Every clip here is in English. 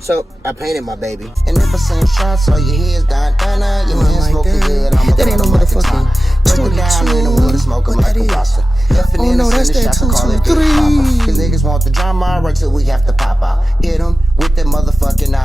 So I painted my baby. And if I send shots, all your head's down, your hands smoking good. That ain't no motherfucking 22. In the water, smoking like a rasta. Oh no, that's that 223. Cause niggas want the drama right till we have to pop out. Hit them with that motherfucking na.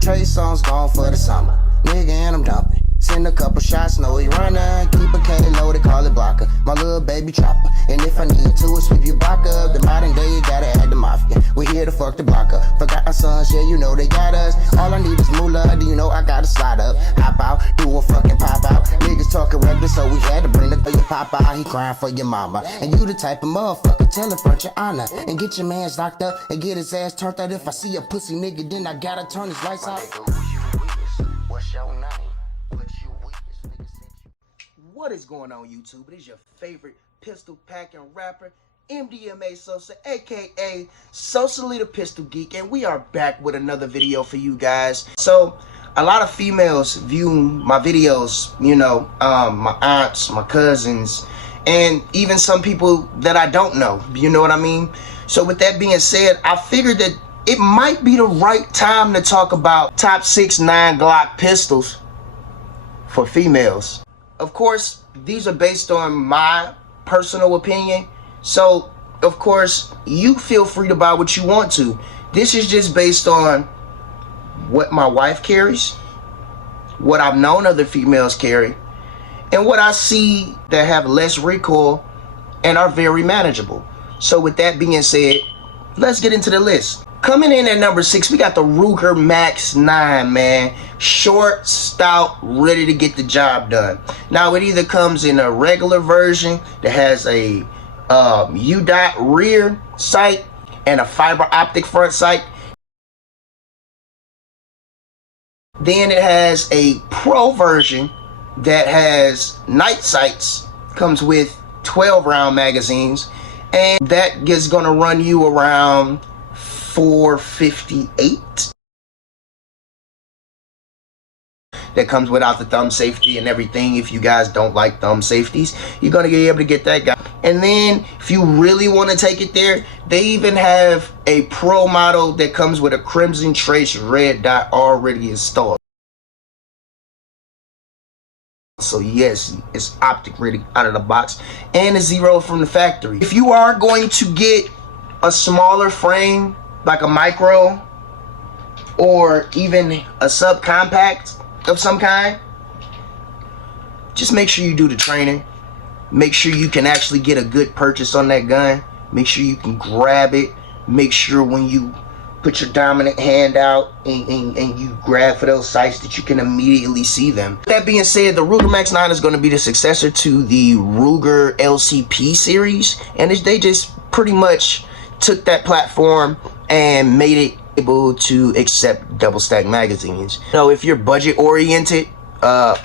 Trey Songz gone for the summer. Nigga, and I'm dumping. Send a couple shots, know he runner. Keep a K loaded, call it blocker. My little baby chopper. And if I need to, sweep your block up. The modern day, you gotta add the mafia. We here to fuck the block up. Forgot our sons, yeah, you know they got us. All I need is moolah, do you know I gotta slide up? Hop out, do a fucking pop out. Niggas talking reckless, so we had to bring the your pop out. He crying for your mama. And you the type of motherfucker, tell it front your honor. And get your mans locked up and get his ass turned out. If I see a pussy nigga, then I gotta turn his lights out. What's your name? What is going on, YouTube? It is your favorite pistol packing rapper, MDMA Sosa, aka Socially the Pistol Geek, and we are back with another video for you guys. So a lot of females view my videos, you know, my aunts, my cousins, and even some people that I don't know, you know what I mean? So with that being said, I figured that it might be the right time to talk about top 6 9 Glock pistols for females. Of course, these are based on my personal opinion, so of course you feel free to buy what you want to. This is just based on what my wife carries, what I've known other females carry, and what I see that have less recoil and are very manageable. So with that being said, let's get into the list. Coming in at number 6, we got the Ruger Max 9, man. Short, stout, ready to get the job done. Now, it either comes in a regular version that has a U-dot rear sight and a fiber optic front sight. Then it has a pro version that has night sights, comes with 12 round magazines, and that is gonna run you around $458. That comes without the thumb safety and everything. If you guys don't like thumb safeties, you're gonna be able to get that guy. And then if you really want to take it there, they even have a pro model that comes with a crimson trace red dot already installed. So yes, it's optic ready out of the box and a 0 from the factory. If you are going to get a smaller frame, like a micro or even a subcompact of some kind, just make sure you do the training. Make sure you can actually get a good purchase on that gun. Make sure you can grab it. Make sure when you put your dominant hand out and you grab for those sights that you can immediately see them. That being said, the Ruger Max 9 is going to be the successor to the Ruger LCP series, and they just pretty much took that platform and made it able to accept double stack magazines. So if you're budget oriented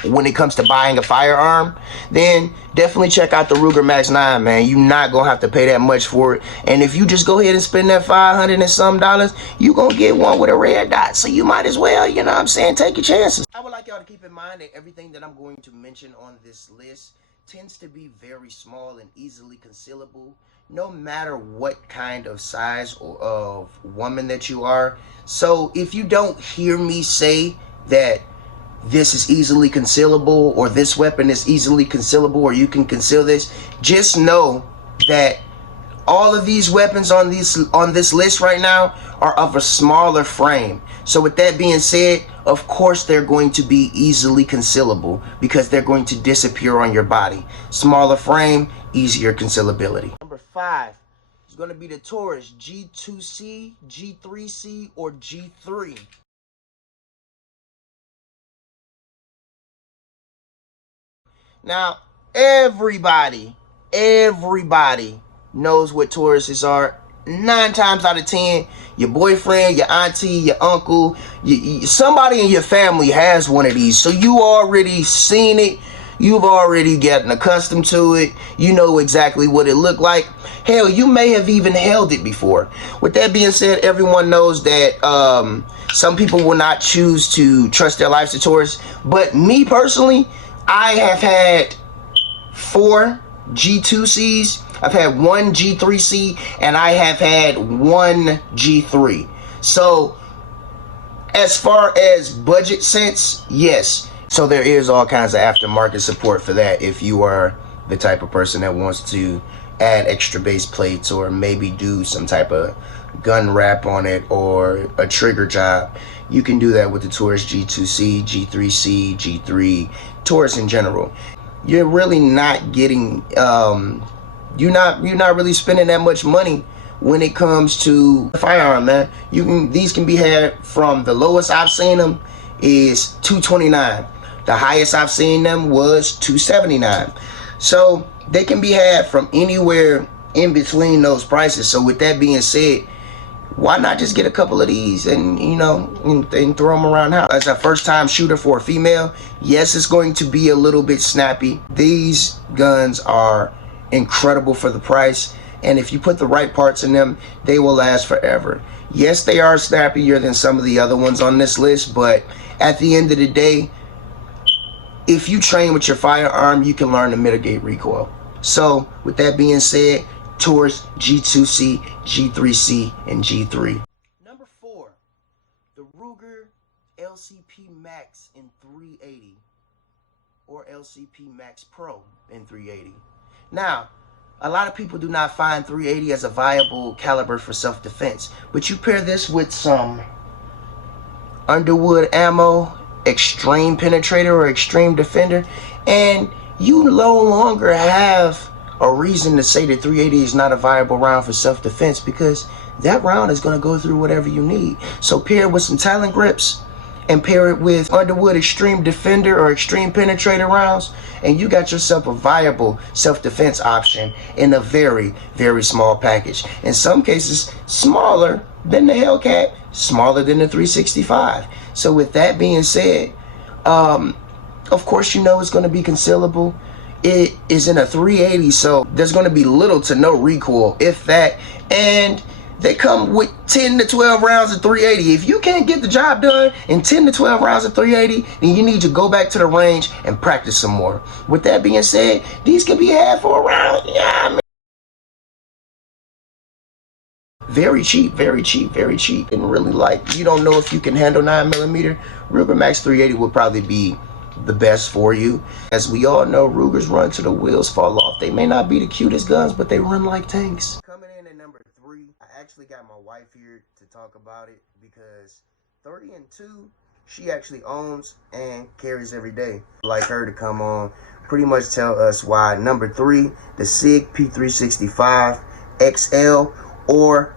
when it comes to buying a firearm, then definitely check out the Ruger Max 9, man. You're not gonna have to pay that much for it, and if you just go ahead and spend that $500 and some dollars, you gonna get one with a red dot, so you might as well, you know what I'm saying, take your chances. I would like y'all to keep in mind that everything that I'm going to mention on this list tends to be very small and easily concealable, no matter what kind of size or of woman that you are. So if you don't hear me say that this is easily concealable or this weapon is easily concealable or you can conceal this, just know that all of these weapons on this list right now are of a smaller frame. So with that being said, of course they're going to be easily concealable because they're going to disappear on your body. Smaller frame, easier concealability. Number 5 is going to be the Taurus G2C, G3C, or G3. Now, everybody knows what Tauruses are. 9 times out of 10, your boyfriend, your auntie, your uncle, somebody in your family has one of these. So you already seen it. You've already gotten accustomed to it. You know exactly what it looked like. Hell, you may have even held it before. With that being said, everyone knows that some people will not choose to trust their lives to Taurus. But me personally, I have had 4 G2Cs. I've had 1 G3C, and I have had 1 G3. So As far as budget sense, yes. So there is all kinds of aftermarket support for that if you are the type of person that wants to add extra base plates or maybe do some type of gun wrap on it or a trigger job. You can do that with the Taurus G2C, G3C, G3, Taurus in general. You're really not getting, you're not really spending that much money when it comes to the firearm, man. These can be had from the lowest I've seen them is $229. The highest I've seen them was $279. So they can be had from anywhere in between those prices. So with that being said, why not just get a couple of these and, you know, and throw them around the house? As a first time shooter for a female, yes, it's going to be a little bit snappy. These guns are incredible for the price. And if you put the right parts in them, they will last forever. Yes, they are snappier than some of the other ones on this list, but at the end of the day, if you train with your firearm, you can learn to mitigate recoil. So with that being said, Taurus, G2C, G3C, and G3. Number 4, the Ruger LCP Max in 380 or LCP Max Pro in 380. Now, a lot of people do not find 380 as a viable caliber for self-defense, but you pair this with some Underwood ammo, Extreme Penetrator or Extreme Defender, and you no longer have a reason to say that 380 is not a viable round for self-defense, because that round is going to go through whatever you need. So pair it with some Talon grips and pair it with Underwood Extreme Defender or Extreme Penetrator rounds, and you got yourself a viable self-defense option in a very, very small package. In some cases, smaller than the Hellcat, smaller than the 365. So with that being said, of course, you know it's going to be concealable. It is in a 380, so there's going to be little to no recoil, if that, and they come with 10 to 12 rounds of 380. If you can't get the job done in 10 to 12 rounds of 380, then you need to go back to the range and practice some more. With that being said, these can be had for around, very cheap, very cheap, very cheap. And really, like, you don't know if you can handle 9mm, Ruger Max 380 will probably be the best for you. As we all know, Rugers run till the wheels fall off. They may not be the cutest guns, but they run like tanks. Coming in at number 3, I actually got my wife here to talk about it because 30 and 2, she actually owns and carries every day. I'd like her to come on, pretty much tell us why number 3, the Sig P365 XL or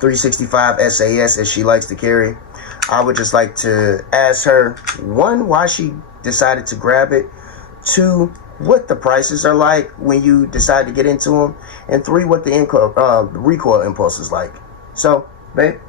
365 SAS as she likes to carry. I would just like to ask her, 1, why she decided to grab it, 2, what the prices are like when you decide to get into them, and 3, what the recoil impulse is like. So, babe.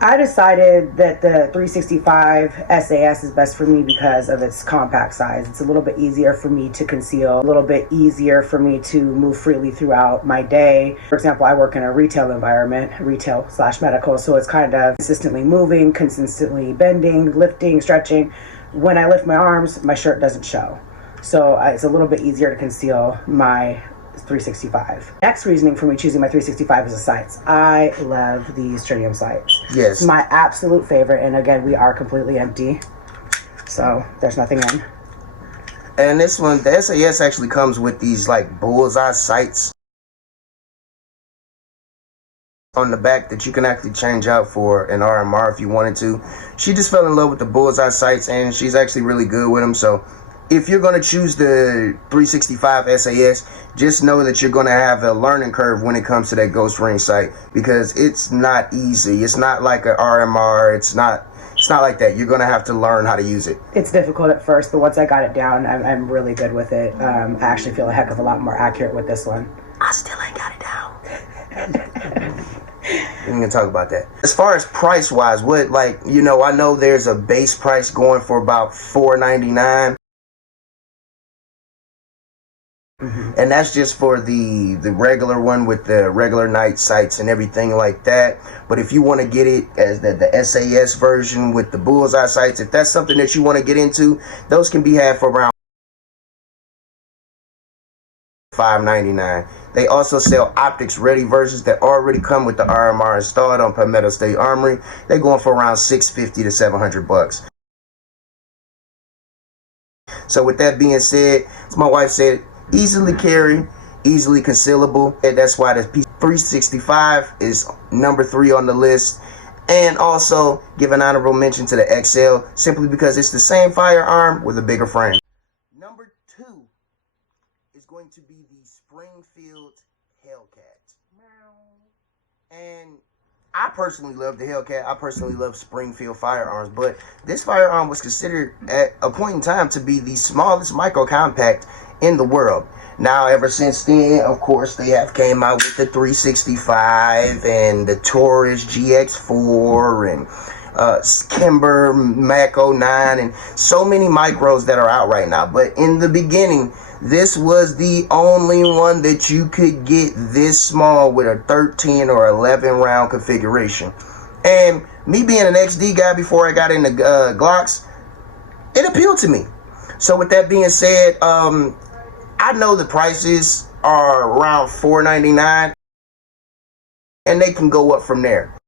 I decided that the 365 SAS is best for me because of its compact size. It's a little bit easier for me to conceal, a little bit easier for me to move freely throughout my day. For example, I work in a retail environment, retail/medical, so it's kind of consistently moving, consistently bending, lifting, stretching. When I lift my arms, my shirt doesn't show. So it's a little bit easier to conceal my 365. Next reasoning for me choosing my 365 is the sights. I love these tritium sights. Yes. My absolute favorite, and again, we are completely empty, so there's nothing in. And this one, the SAS actually comes with these like bullseye sights on the back that you can actually change out for an RMR if you wanted to. She just fell in love with the bullseye sights, and she's actually really good with them. So if you're going to choose the 365 SAS, just know that you're going to have a learning curve when it comes to that ghost ring sight, because it's not easy. It's not like an RMR. It's not like that. You're going to have to learn how to use it. It's difficult at first, but once I got it down, I'm really good with it. I actually feel a heck of a lot more accurate with this one. I still ain't got it down. We can talk about that. As far as price wise, what, like, you know, I know there's a base price going for about $499. And that's just for the regular one with the regular night sights and everything like that. But if you want to get it as the SAS version with the bullseye sights, if that's something that you want to get into, those can be had for around $5.99. They also sell optics ready versions that already come with the RMR installed on Palmetto State Armory. They're going for around $650 to $700. So with that being said, as my wife said, easily carry, easily concealable, and that's why the P365 is number 3 on the list. And also give an honorable mention to the XL, simply because it's the same firearm with a bigger frame. Number 2 is going to be the Springfield Hellcat. And I personally love the Hellcat. I personally love Springfield firearms, but this firearm was considered at a point in time to be the smallest micro compact in the world. Now, ever since then, of course, they have came out with the 365 and the Taurus GX4 and Kimber Mac 09 and so many micros that are out right now. But in the beginning, this was the only one that you could get this small with a 13 or 11 round configuration. And me being an XD guy before I got into Glocks, it appealed to me. So with that being said, I know the prices are around $4.99 and they can go up from there.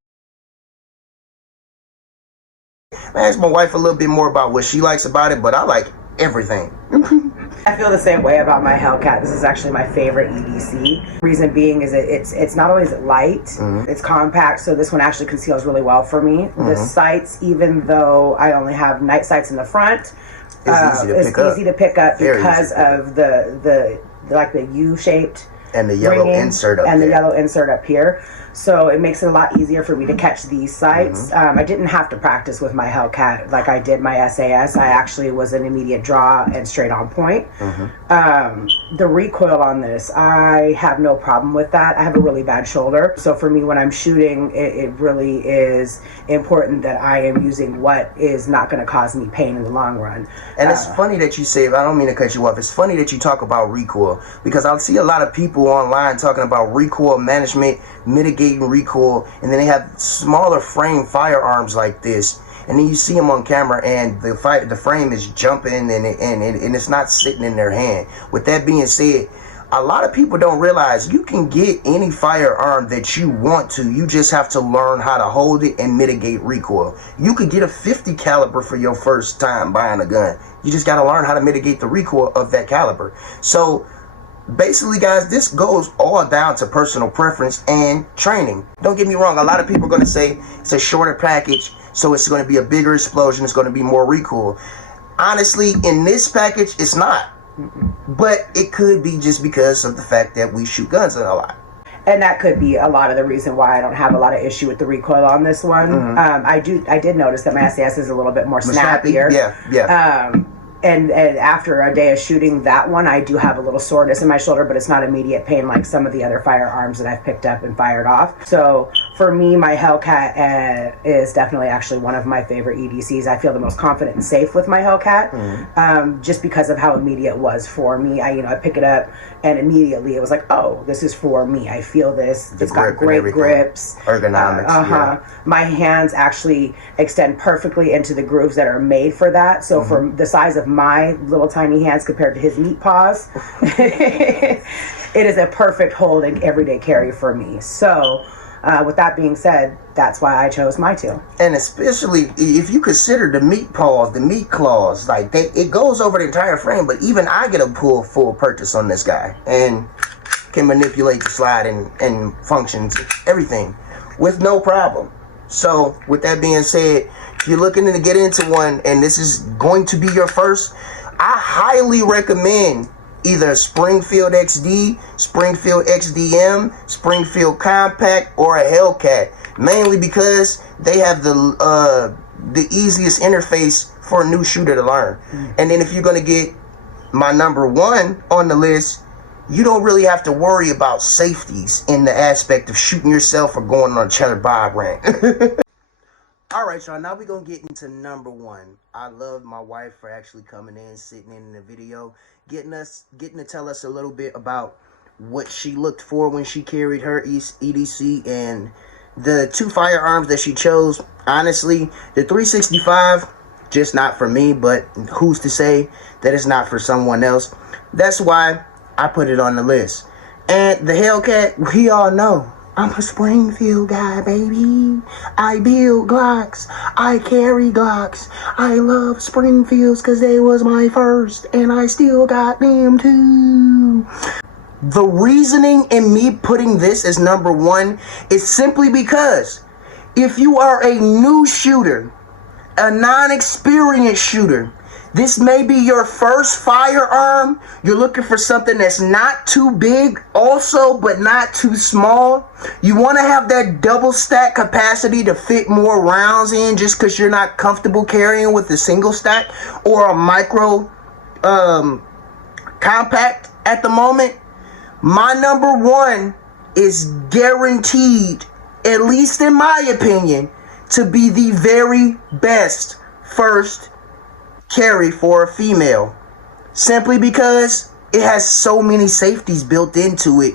I asked my wife a little bit more about what she likes about it, but I like everything. I feel the same way about my Hellcat. This is actually my favorite EDC. Reason being is it's not only is it light, it's compact, so this one actually conceals really well for me. The sights, even though I only have night sights in the front, it's easy to pick up because of the U-shaped and the yellow insert up and there. The yellow insert up here. So it makes it a lot easier for me to catch these sights. I didn't have to practice with my Hellcat like I did my SAS. I actually was an immediate draw and straight on point. The recoil on this, I have no problem with that. I have a really bad shoulder. So for me, when I'm shooting, it really is important that I am using what is not going to cause me pain in the long run. And it's funny that you say, I don't mean to cut you off, it's funny that you talk about recoil, because I see a lot of people online talking about recoil management, mitigating recoil, and then they have smaller frame firearms like this, and then you see them on camera and the frame is jumping and it's not sitting in their hand. With that being said, a lot of people don't realize you can get any firearm that you want to. You just have to learn how to hold it and mitigate recoil. You could get a 50 caliber for your first time buying a gun. You just got to learn how to mitigate the recoil of that caliber. So basically, guys, this goes all down to personal preference and training. Don't get me wrong, a lot of people are going to say it's a shorter package, so it's going to be a bigger explosion, it's going to be more recoil. Honestly, in this package, it's not. But it could be just because of the fact that we shoot guns a lot. And that could be a lot of the reason why I don't have a lot of issue with the recoil on this one. I did notice that my SAS is a little bit more snappier. Yeah. And after a day of shooting that one, I do have a little soreness in my shoulder, but it's not immediate pain like some of the other firearms that I've picked up and fired off. So for me, my Hellcat is definitely actually one of my favorite EDCs. I feel the most confident and safe with my Hellcat, just because of how immediate it was for me. I pick it up and immediately it was like, oh, this is for me. I feel this. It's got great grips. Ergonomics. My hands actually extend perfectly into the grooves that are made for that. So for the size of my little tiny hands compared to his meat paws, it is a perfect hold and everyday carry for me. So with that being said, that's why I chose my two. And especially if you consider the meat paws, the meat claws, like it goes over the entire frame, but even I get a full purchase on this guy and can manipulate the slide and functions, everything with no problem. So with that being said, if you're looking to get into one and this is going to be your first, I highly recommend either Springfield XD, Springfield XDM, Springfield Compact, or a Hellcat, mainly because they have the easiest interface for a new shooter to learn. And then if you're going to get my number 1 on the list, you don't really have to worry about safeties in the aspect of shooting yourself or going on a cheddar bob rant. Alright, y'all, now we're going to get into number 1. I love my wife for actually coming in, sitting in the video, getting to tell us a little bit about what she looked for when she carried her EDC and the 2 firearms that she chose. Honestly, the 365, just not for me, but who's to say that it's not for someone else? That's why I put it on the list. And the Hellcat, we all know, I'm a Springfield guy, baby. I build Glocks. I carry Glocks. I love Springfields because they was my first, and I still got them too. The reasoning in me putting this as number one is simply because if you are a new shooter, a non-experienced shooter, this may be your first firearm. You're looking for something that's not too big also, but not too small. You want to have that double stack capacity to fit more rounds in just because you're not comfortable carrying with a single stack or a micro compact at the moment. My number one is guaranteed, at least in my opinion, to be the very best first carry for a female, simply because it has so many safeties built into it,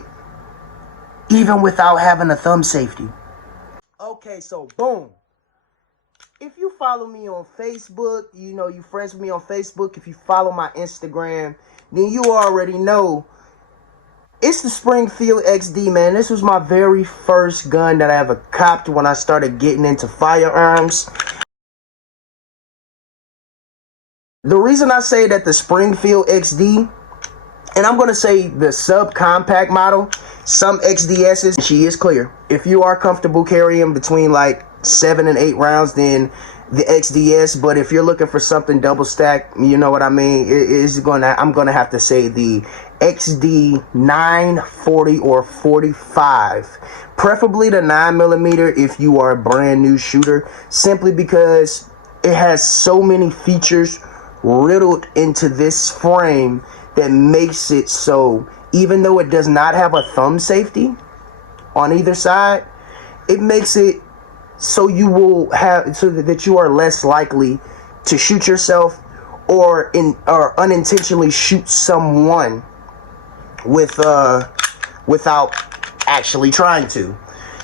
even without having a thumb safety. Okay, so boom. If you follow me on Facebook, you know you friends with me on Facebook. If you follow my Instagram, then you already know it's the Springfield XD, man. This was my very first gun that I ever copped when I started getting into firearms. The reason I say that the Springfield XD, and I'm going to say the subcompact model, some XDSs, she is clear. If you are comfortable carrying between like 7 and 8 rounds, then the XDS. But if you're looking for something double stack, you know what I mean, I'm going to have to say the XD 940 or 45. Preferably the 9mm if you are a brand new shooter, simply because it has so many features riddled into this frame that makes it so, even though it does not have a thumb safety on either side, it makes it so you will have, so that you are less likely to shoot yourself or unintentionally shoot someone without actually trying to.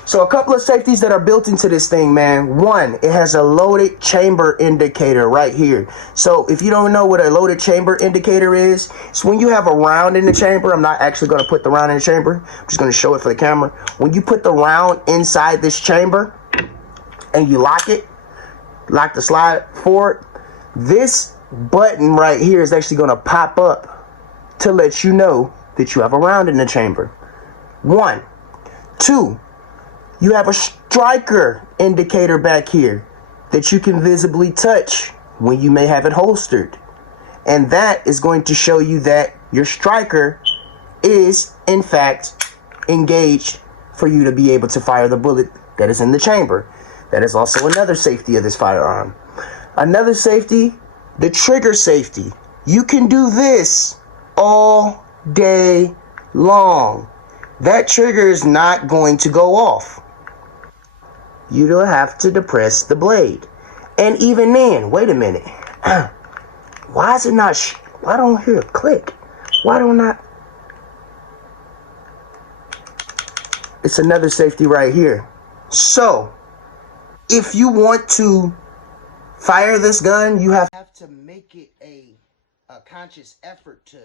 So a couple of safeties that are built into this thing, man. One, it has a loaded chamber indicator right here. So if you don't know what a loaded chamber indicator is, it's when you have a round in the chamber. I'm not actually going to put the round in the chamber. I'm just going to show it for the camera. When you put the round inside this chamber and you lock it, lock the slide forward, this button right here is actually going to pop up to let you know that you have a round in the chamber. 1. 2. You have a striker indicator back here that you can visibly touch when you may have it holstered. And that is going to show you that your striker is, in fact, engaged for you to be able to fire the bullet that is in the chamber. That is also another safety of this firearm. Another safety, the trigger safety. You can do this all day long. That trigger is not going to go off. You don't have to depress the blade. And even then, wait a minute. Why is it not, why don't I hear a click? Why don't I? It's another safety right here. So, if you want to fire this gun, you have to make it a conscious effort to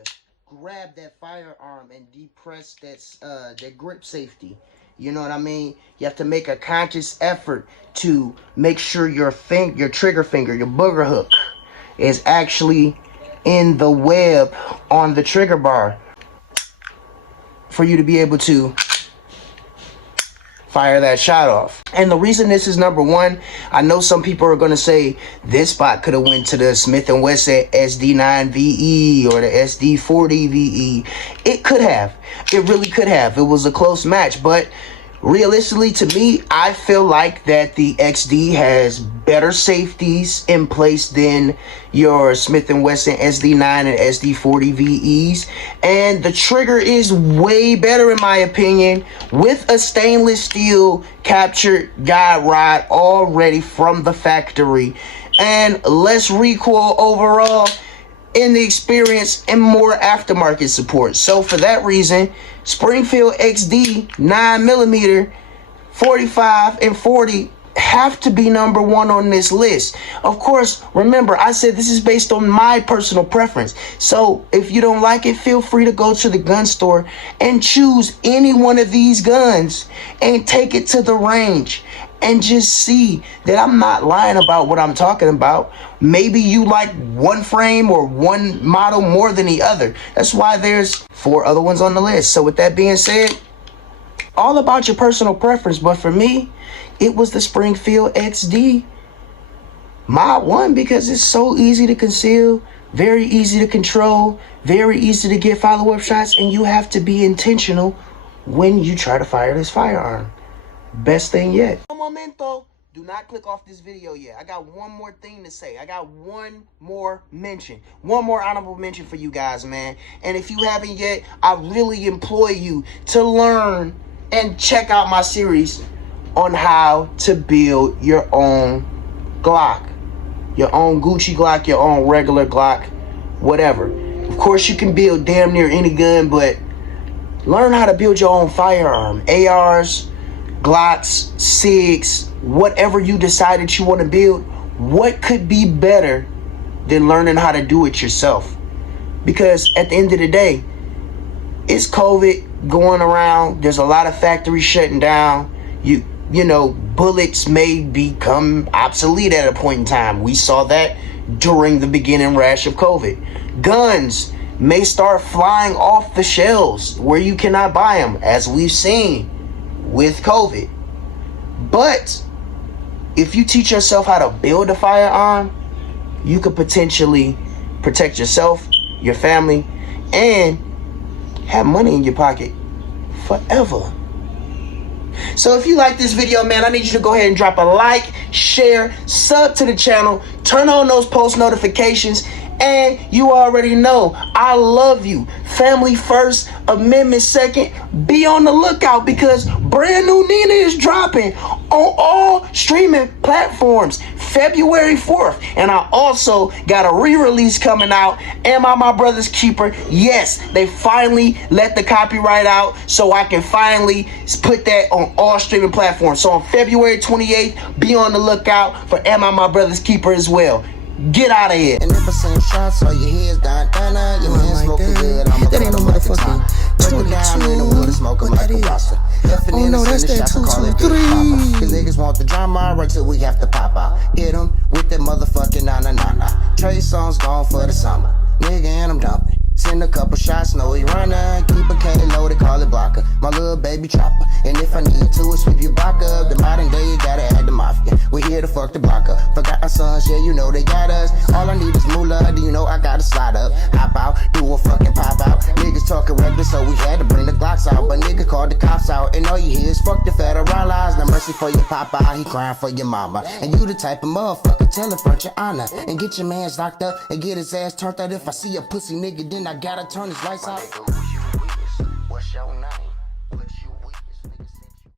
grab that firearm and depress that grip safety. You know what I mean? You have to make a conscious effort to make sure your trigger finger, your booger hook, is actually in the web on the trigger bar for you to be able to fire that shot off. And the reason this is number one, I know some people are going to say this spot could have went to the Smith & Wesson SD9 VE or the SD40 VE. It could have. It really could have. It was a close match, but realistically, to me, I feel like that the XD has better safeties in place than your Smith & Wesson SD9 and SD40 VEs. And the trigger is way better, in my opinion, with a stainless steel captured guide rod already from the factory. And less recoil overall in the experience and more aftermarket support. So for that reason, Springfield XD 9mm 45 and 40 have to be number one on this list. Of course, remember, I said this is based on my personal preference. So if you don't like it, feel free to go to the gun store and choose any one of these guns and take it to the range and just see that I'm not lying about what I'm talking about. Maybe you like one frame or one model more than the other. That's why there's 4 other ones on the list. So with that being said, all about your personal preference, but for me, it was the Springfield XD Mod 1 because it's so easy to conceal, very easy to control, very easy to get follow-up shots, and you have to be intentional when you try to fire this firearm. Best thing yet. Un momento, do not click off this video yet. I got one more thing to say. I got one more mention. One more honorable mention for you guys, man. And if you haven't yet, I really implore you to learn and check out my series on how to build your own Glock, your own Gucci Glock, your own regular Glock, whatever. Of course, you can build damn near any gun, but learn how to build your own firearm. ARs, Glocks, SIGs, whatever you decide that you want to build. What could be better than learning how to do it yourself? Because at the end of the day, it's COVID going around. There's a lot of factories shutting down. You know, bullets may become obsolete at a point in time. We saw that during the beginning rash of COVID. Guns may start flying off the shelves where you cannot buy them, as we've seen with COVID. But if you teach yourself how to build a firearm, you could potentially protect yourself, your family, and have money in your pocket forever. So if you like this video, man, I need you to go ahead and drop a like, share, sub to the channel, turn on those post notifications, and you already know I love you. Family first, amendment second. Be on the lookout because brand new Nina is dropping on all streaming platforms February 4th. And I also got a re-release coming out. Am I my brother's keeper? Yes, they finally let the copyright out so I can finally put that on all streaming platforms. So on February 28th, be on the lookout for Am I my brother's keeper as well. Get out of here. And if I send shots, all your head's done, your hands smoking good. That ain't no motherfucking 22. What that is? Oh no, that's that 223. Cause niggas want the drama right till we have to pop out. Hit them with that motherfucking na-na-na-na. Trey songs gone for the summer. Nigga, and I'm dumping. Send a couple shots, know he running. Keep a K loaded, call it blocker. My little baby chopper. And if I need to, sweep your block up. The modern day, you gotta add the mafia. We here to fuck the block up. Forgot our sons, yeah, you know they got us. All I need is moolah, do you know I gotta slide up? Hop out, do a fucking pop out. Niggas talking reckless, so we had to bring the Glocks out. But nigga called the cops out, and all you hear is fuck the federal laws. No mercy for your papa, he crying for your mama. And you the type of motherfucker, tell him front your honor. And get your mans locked up, and get his ass turned out. If I see a pussy nigga, then I gotta turn his lights out. What's your name?